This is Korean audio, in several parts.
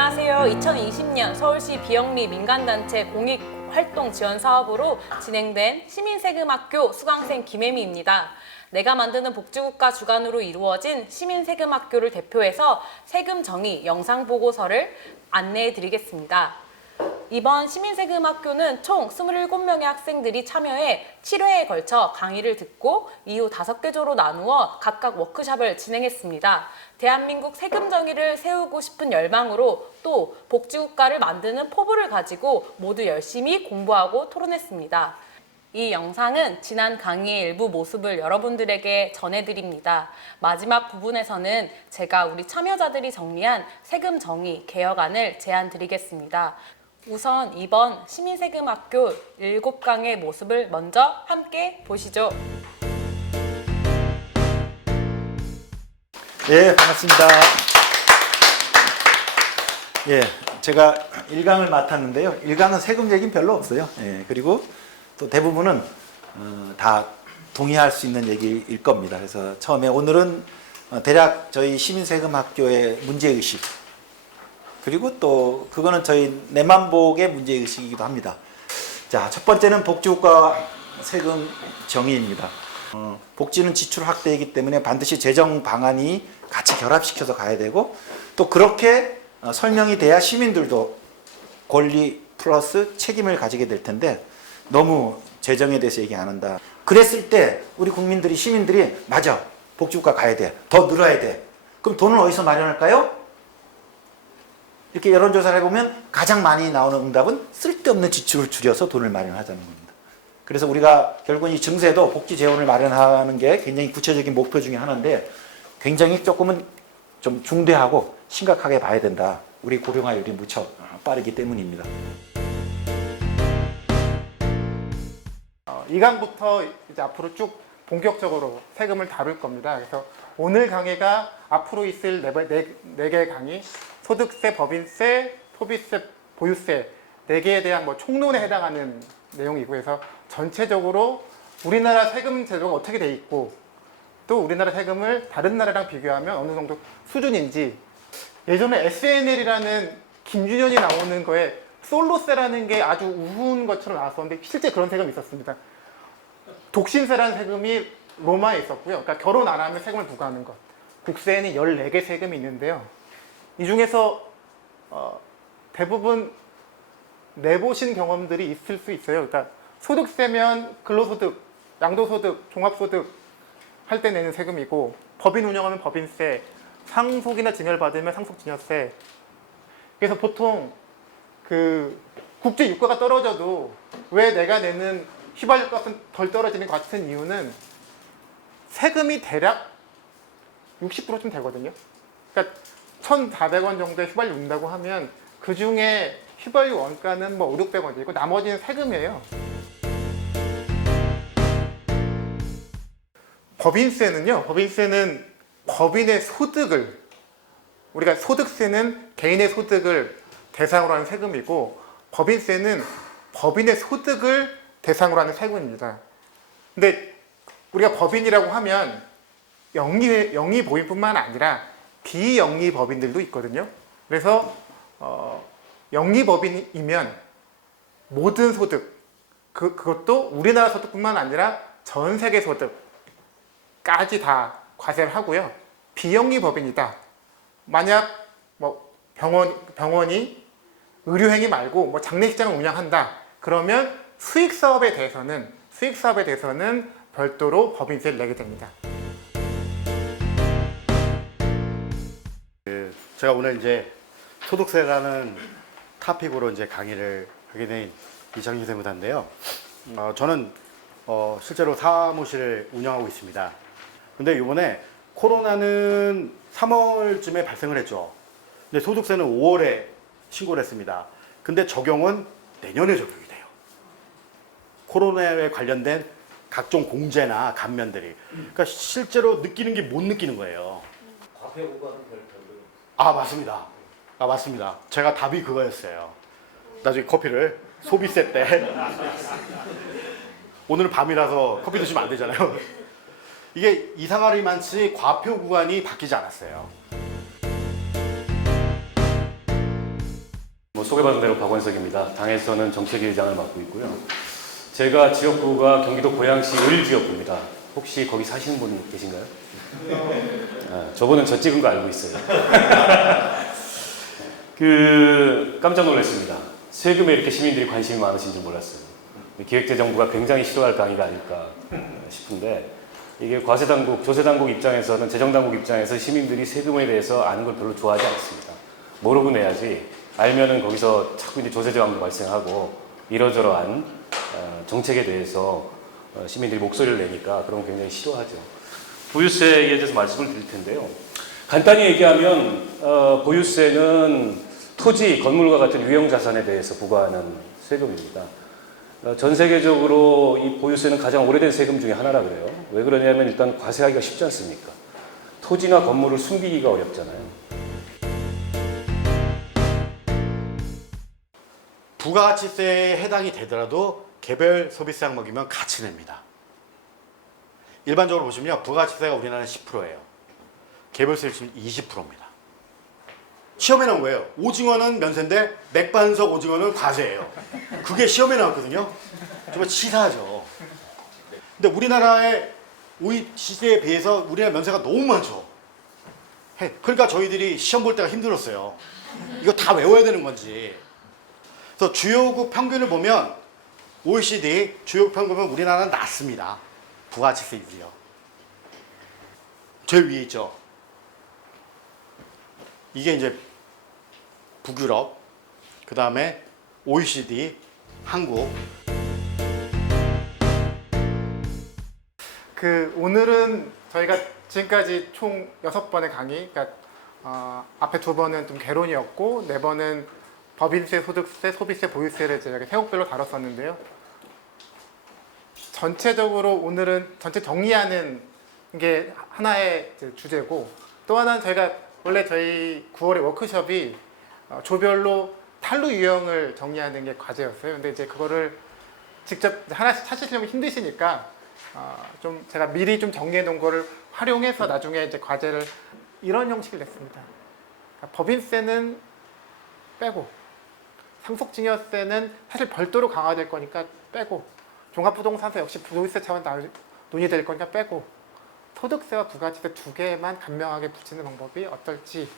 안녕하세요. 2020년 서울시 비영리 민간단체 공익활동 지원 사업으로 진행된 시민세금학교 수강생 김혜미입니다. 내가 만드는 복지국가 주관으로 이루어진 시민세금학교를 대표해서 세금 정의 영상 보고서를 안내해 드리겠습니다. 이번 시민세금학교는 총 27명의 학생들이 참여해 7회에 걸쳐 강의를 듣고 이후 5개 조로 나누어 각각 워크숍을 진행했습니다. 대한민국 세금 정의를 세우고 싶은 열망으로 또 복지국가를 만드는 포부를 가지고 모두 열심히 공부하고 토론했습니다. 이 영상은 지난 강의의 일부 모습을 여러분들에게 전해드립니다. 마지막 부분에서는 제가 우리 참여자들이 정리한 세금 정의 개혁안을 제안드리겠습니다. 우선 이번 시민세금학교 7강의 모습을 먼저 함께 보시죠. 예, 반갑습니다. 예, 제가 1강을 맡았는데요. 1강은 세금 얘기는 별로 없어요. 예, 그리고 또 대부분은 다 동의할 수 있는 얘기일 겁니다. 그래서 처음에 오늘은 대략 저희 시민세금학교의 문제의식, 그리고 또 그거는 저희 내만복의 문제의식이기도 합니다. 자, 첫 번째는 복지국가 세금 정의입니다. 복지는 지출 확대이기 때문에 반드시 재정 방안이 같이 결합시켜서 가야 되고, 또 그렇게 설명이 돼야 시민들도 권리 플러스 책임을 가지게 될 텐데 너무 재정에 대해서 얘기 안 한다. 그랬을 때 우리 국민들이, 시민들이 맞아, 복지국가 가야 돼, 더 늘어야 돼. 그럼 돈을 어디서 마련할까요? 이렇게 여론조사를 해보면 가장 많이 나오는 응답은 쓸데없는 지출을 줄여서 돈을 마련하자는 겁니다. 그래서 우리가 결국은 이 증세도 복지 재원을 마련하는 게 굉장히 구체적인 목표 중에 하나인데 굉장히 조금은 좀 중대하고 심각하게 봐야 된다. 우리 고령화율이 무척 빠르기 때문입니다. 2강부터 이제 앞으로 쭉 본격적으로 세금을 다룰 겁니다. 그래서 오늘 강의가 앞으로 있을 4개의 강의, 소득세, 법인세, 소비세, 보유세 4개에 대한 총론에 해당하는 내용이고, 그래서 전체적으로 우리나라 세금 제도가 어떻게 돼 있고 또 우리나라 세금을 다른 나라랑 비교하면 어느 정도 수준인지, 예전에 SNL이라는 김준현이 나오는 거에 솔로세라는 게 아주 우스운 것처럼 나왔었는데 실제 그런 세금이 있었습니다. 독신세라는 세금이 로마에 있었고요. 그러니까 결혼 안 하면 세금을 부과하는 것. 국세에는 14개 세금이 있는데요. 이 중에서 대부분 내보신 경험들이 있을 수 있어요. 그러니까 소득세면 근로소득, 양도소득, 종합소득 할 때 내는 세금이고, 법인 운영하면 법인세, 상속이나 증여받으면 상속증여세. 그래서 보통 그 국제 유가가 떨어져도 왜 내가 내는 휘발유값은 덜 떨어지는 것 같은 이유는 세금이 대략 60%쯤 되거든요. 그러니까 1,400원 정도의 휘발유 낸다고 하면 그 중에 휘발유 원가는 500~600원이고 나머지는 세금이에요. 법인세는요, 법인세는 법인의 소득을, 우리가 소득세는 개인의 소득을 대상으로 하는 세금이고, 법인세는 법인의 소득을 대상으로 하는 세금입니다. 근데 우리가 법인이라고 하면 영리 법인뿐만 아니라 비영리 법인들도 있거든요. 그래서 영리 법인이면 모든 소득, 그것도 우리나라 소득뿐만 아니라 전 세계 소득까지 다 과세를 하고요. 비영리 법인이다. 만약 병원이 의료행위 말고 장례식장을 운영한다. 그러면 수익 사업에 대해서는 별도로 법인세를 내게 됩니다. 제가 오늘 이제 소득세라는 토픽으로 이제 강의를 하게 된 이창규 세무사인데요. 저는 실제로 사무실을 운영하고 있습니다. 근데 이번에 코로나는 3월쯤에 발생을 했죠. 근데 소득세는 5월에 신고를 했습니다. 근데 적용은 내년에 적용이 돼요. 코로나에 관련된 각종 공제나 감면들이. 그러니까 실제로 느끼는 게 못 느끼는 거예요. 맞습니다. 맞습니다. 제가 답이 그거였어요. 나중에 커피를 소비세 때 오늘 밤이라서 커피 드시면 안 되잖아요. 이게 이상하리만치 과표 구간이 바뀌지 않았어요. 소개받은 대로 박원석입니다. 당에서는 정책위의장을 맡고 있고요. 제가 지역구가 경기도 고양시 을 지역구입니다. 혹시 거기 사시는 분 계신가요? 저분은 저 찍은 거 알고 있어요. 깜짝 놀랐습니다. 세금에 이렇게 시민들이 관심이 많으신 줄 몰랐어요. 기획재정부가 굉장히 싫어할 강의가 아닐까 싶은데, 이게 과세당국, 조세당국 입장에서는, 재정당국 입장에서 시민들이 세금에 대해서 아는 걸 별로 좋아하지 않습니다. 모르고 내야지, 알면은 거기서 자꾸 이제 조세저항도 발생하고 이러저러한 정책에 대해서 시민들이 목소리를 내니까 그런 거 굉장히 싫어하죠. 보유세에 대해서 말씀을 드릴 텐데요. 간단히 얘기하면 보유세는 토지, 건물과 같은 유형자산에 대해서 부과하는 세금입니다. 전 세계적으로 이 보유세는 가장 오래된 세금 중에 하나라 그래요. 왜 그러냐면 일단 과세하기가 쉽지 않습니까? 토지나 건물을 숨기기가 어렵잖아요. 부가가치세에 해당이 되더라도 개별 소비세 항목이면 같이 냅니다. 일반적으로 보시면 부가가치세가 우리나라는 10%예요. 개별세 지금 20%입니다. 시험에 나온 거예요. 오징어는 면세인데 맥반석 오징어는 과세예요. 그게 시험에 나왔거든요. 정말 치사하죠. 근데 우리나라의 OECD에 비해서 우리나라 면세가 너무 많죠. 그러니까 저희들이 시험 볼 때가 힘들었어요. 이거 다 외워야 되는 건지. 그래서 주요국 평균을 보면 OECD 주요국 평균 보면 우리나라는 낮습니다. 부가가치세율이요. 제일 위에 있죠. 이게 이제 북유럽, 그 다음에 OECD, 한국. 오늘은 저희가 지금까지 총 6번의 강의, 그러니까 앞에 2번은 좀 개론이었고 4번은 법인세, 소득세, 소비세, 보유세를 저희가 세목별로 다뤘었는데요. 전체적으로 오늘은 전체 정리하는 게 하나의 주제고, 또 하나는 저희가 원래 저희 9월에 워크숍이 조별로 탈루 유형을 정리하는 게 과제였어요. 근데 이제 그거를 직접 하나씩 찾으시려면 힘드시니까 좀 제가 미리 좀 정리해 놓은 거를 활용해서 나중에 이제 과제를 이런 형식을 냈습니다. 그러니까 법인세는 빼고, 상속증여세는 사실 별도로 강화될 거니까 빼고, 종합부동산세 역시 보유세 차원 논의될 거니까 빼고, 소득세와 부가가치세 2개만 간명하게 붙이는 방법이 어떨지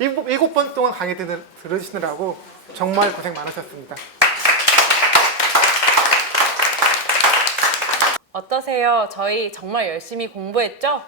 7번 동안 강의 들으시느라고 정말 고생 많으셨습니다. 어떠세요? 저희 정말 열심히 공부했죠?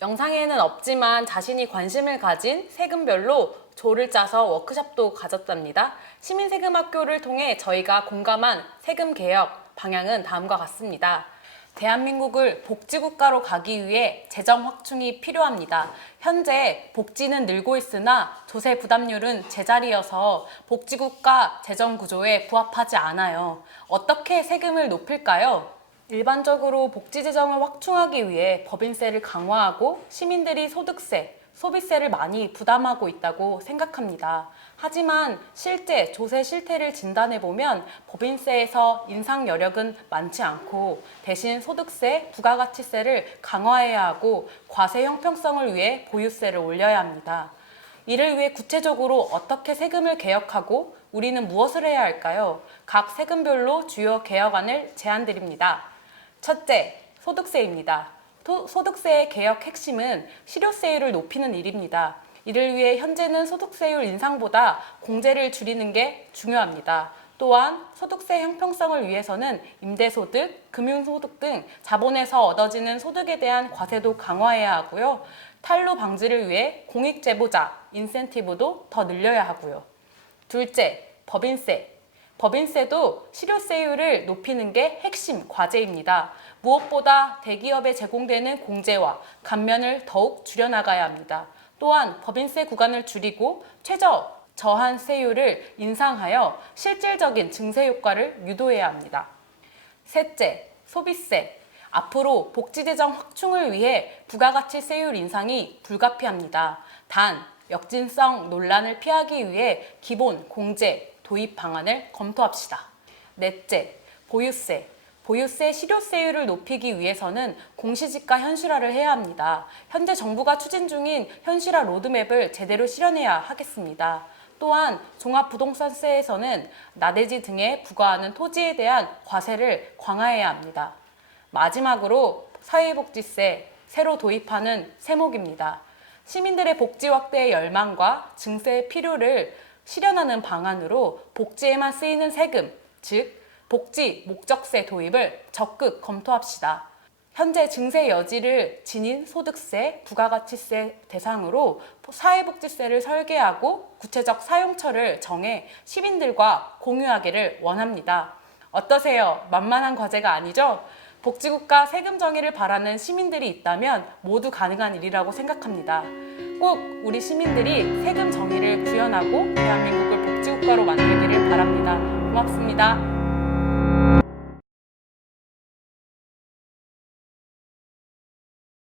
영상에는 없지만 자신이 관심을 가진 세금별로 조를 짜서 워크숍도 가졌답니다. 시민세금학교를 통해 저희가 공감한 세금 개혁 방향은 다음과 같습니다. 대한민국을 복지국가로 가기 위해 재정 확충이 필요합니다. 현재 복지는 늘고 있으나 조세 부담률은 제자리여서 복지국가 재정 구조에 부합하지 않아요. 어떻게 세금을 높일까요? 일반적으로 복지 재정을 확충하기 위해 법인세를 강화하고 시민들이 소득세, 소비세를 많이 부담하고 있다고 생각합니다. 하지만 실제 조세 실태를 진단해보면 법인세에서 인상 여력은 많지 않고 대신 소득세, 부가가치세를 강화해야 하고 과세 형평성을 위해 보유세를 올려야 합니다. 이를 위해 구체적으로 어떻게 세금을 개혁하고 우리는 무엇을 해야 할까요? 각 세금별로 주요 개혁안을 제안드립니다. 첫째, 소득세입니다. 소득세의 개혁 핵심은 실효세율을 높이는 일입니다. 이를 위해 현재는 소득세율 인상보다 공제를 줄이는 게 중요합니다. 또한 소득세 형평성을 위해서는 임대소득, 금융소득 등 자본에서 얻어지는 소득에 대한 과세도 강화해야 하고요. 탈루 방지를 위해 공익제보자, 인센티브도 더 늘려야 하고요. 둘째, 법인세. 법인세도 실효세율을 높이는 게 핵심 과제입니다. 무엇보다 대기업에 제공되는 공제와 감면을 더욱 줄여나가야 합니다. 또한 법인세 구간을 줄이고 최저 저한세율을 인상하여 실질적인 증세 효과를 유도해야 합니다. 셋째, 소비세. 앞으로 복지재정 확충을 위해 부가가치세율 인상이 불가피합니다. 단, 역진성 논란을 피하기 위해 기본 공제 도입 방안을 검토합시다. 넷째, 보유세. 보유세 실효세율을 높이기 위해서는 공시지가 현실화를 해야 합니다. 현재 정부가 추진 중인 현실화 로드맵을 제대로 실현해야 하겠습니다. 또한 종합부동산세에서는 나대지 등에 부과하는 토지에 대한 과세를 강화해야 합니다. 마지막으로 사회복지세, 새로 도입하는 세목입니다. 시민들의 복지 확대의 열망과 증세의 필요를 실현하는 방안으로 복지에만 쓰이는 세금, 즉 복지 목적세 도입을 적극 검토합시다. 현재 증세 여지를 지닌 소득세, 부가가치세 대상으로 사회복지세를 설계하고 구체적 사용처를 정해 시민들과 공유하기를 원합니다. 어떠세요? 만만한 과제가 아니죠? 복지국가 세금 정의를 바라는 시민들이 있다면 모두 가능한 일이라고 생각합니다. 꼭 우리 시민들이 세금 정의를 구현하고 대한민국을 복지국가로 만들기를 바랍니다. 고맙습니다.